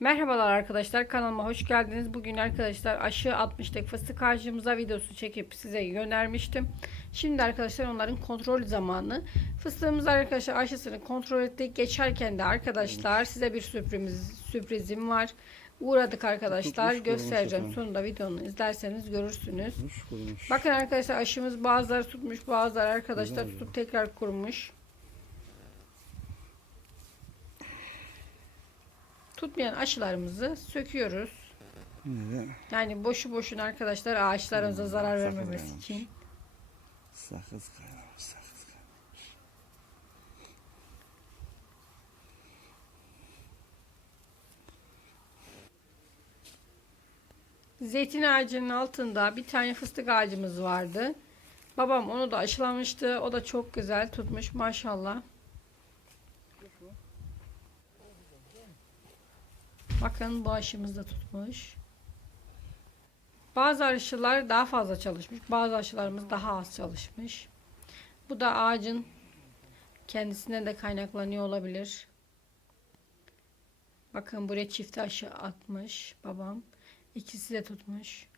Merhabalar arkadaşlar kanalıma hoş geldiniz. Bugün arkadaşlar aşı 60'lık fıstık ağacımıza videosu çekip size göndermiştim. Şimdi arkadaşlar onların kontrol zamanı. Fıstığımız arkadaşlar aşısını kontrol ettik. Geçerken de arkadaşlar size bir sürpriz sürprizim var. Uğradık arkadaşlar. Tutmuş, Göstereceğim. Sonunda videonu izlerseniz görürsünüz. Kurumuş. Bakın arkadaşlar aşımız bazıları tutmuş bazıları arkadaşlar tutup tekrar kurumuş. Tutmayan aşılarımızı söküyoruz. Yine de Yani boşu boşuna arkadaşlar ağaçlarımıza zarar sakız vermemesi kaynamış. için. sakız kaynamış, sakız kaynamış. Zeytin ağacının altında bir tane fıstık ağacımız vardı. Babam onu da aşılamıştı. O da çok güzel tutmuş maşallah. Bakın bu aşımız da tutmuş. Bazı aşılar daha fazla çalışmış. Bazı aşılarımız daha az çalışmış. Bu da ağacın kendisine de kaynaklanıyor olabilir. Bakın buraya çift aşı atmış babam. İkisi de tutmuş.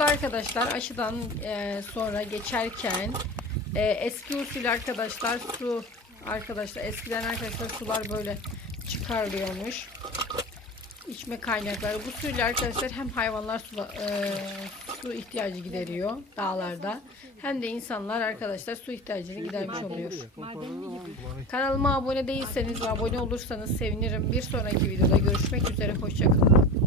Bu da arkadaşlar aşıdan e, sonra geçerken e, eski usul arkadaşlar su arkadaşlar eskiden arkadaşlar sular böyle çıkarılıyormuş. İçme kaynakları. Bu suyla arkadaşlar hem hayvanlar su, e, su ihtiyacı gideriyor dağlarda hem de insanlar arkadaşlar su ihtiyacını gidermiş oluyor. Kanalıma abone değilseniz abone olursanız sevinirim. Bir sonraki videoda görüşmek üzere. Hoşçakalın.